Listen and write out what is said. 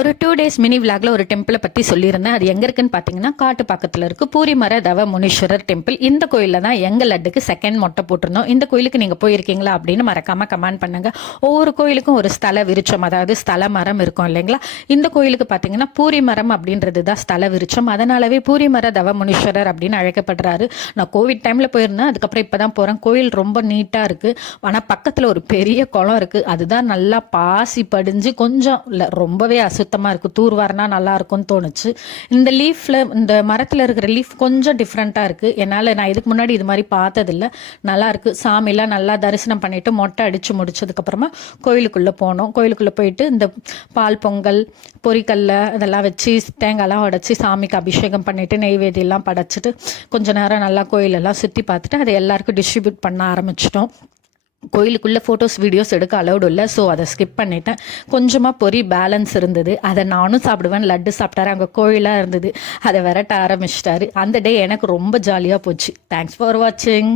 ஒரு 2 days mini விளாக்ல ஒரு டெம்பிளை பற்றி சொல்லியிருந்தேன். அது எங்கே இருக்குன்னு பார்த்தீங்கன்னா காட்டு பக்கத்தில் இருக்கு பூரிமர தவ முனீஸ்வரர் டெம்பிள். இந்த கோயிலில் தான் எங்கள் லட்டுக்கு செகண்ட் மொட்டை போட்டிருந்தோம். இந்த கோயிலுக்கு நீங்கள் போயிருக்கீங்களா அப்படின்னு மறக்காம கமெண்ட் பண்ணுங்க. ஒவ்வொரு கோயிலுக்கும் ஒரு ஸ்தல விருட்சம், அதாவது ஸ்தல மரம் இருக்கும் இல்லைங்களா. இந்த கோயிலுக்கு பார்த்தீங்கன்னா பூரி மரம் அப்படின்றது தான் ஸ்தல விருட்சம். அதனாலவே பூரிமர தவ முனீஸ்வரர் அப்படின்னு அழைக்கப்படுறாரு. நான் கோவிட் டைமில் போயிருந்தேன், அதுக்கப்புறம் இப்போ தான் போகிறேன். கோயில் ரொம்ப நீட்டாக இருக்குது. ஆனால் பக்கத்தில் ஒரு பெரிய குளம் இருக்குது. அதுதான் நல்லா பாசி படிஞ்சு கொஞ்சம் இல்லை ரொம்பவே சுத்தமாக இருக்குது. தூர்வாரினா நல்லா இருக்கும்னு தோணுச்சு. இந்த லீஃப்ல இந்த மரத்தில் இருக்கிற லீஃப் கொஞ்சம் டிஃப்ரெண்ட்டாக இருக்குது. என்னால் நான் இதுக்கு முன்னாடி இது மாதிரி பார்த்ததில்ல. நல்லா இருக்குது. சாமிலாம் நல்லா தரிசனம் பண்ணிட்டு மொட்டை அடித்து முடிச்சதுக்கப்புறமா கோயிலுக்குள்ளே போனோம். கோயிலுக்குள்ளே போயிட்டு இந்த பால் பொங்கல் பொரிக்கல்ல இதெல்லாம் வச்சு தேங்காய்லாம் உடச்சி சாமிக்கு அபிஷேகம் பண்ணிட்டு நெய்வேதியெல்லாம் படைச்சிட்டு கொஞ்ச நேரம் நல்லா கோயிலெல்லாம் சுற்றி பார்த்துட்டு அதை எல்லாருக்கும் டிஸ்ட்ரிபியூட் பண்ண ஆரம்பிச்சிட்டோம். கோயிலுக்குள்ளே ஃபோட்டோஸ் வீடியோஸ் எடுக்க அலௌடு இல்லை, ஸோ அதை ஸ்கிப் பண்ணிட்டேன். கொஞ்சமாக பொரி பேலன்ஸ் இருந்தது, அதை நானும் சாப்பிடுவேன். லட்டு சாப்பிட்டாரு, அங்கே கோயிலாக இருந்தது, அதை விரட்ட ஆரம்பிச்சிட்டாரு. அந்த டே எனக்கு ரொம்ப ஜாலியாக போச்சு. தேங்க்ஸ் ஃபார் வாட்சிங்.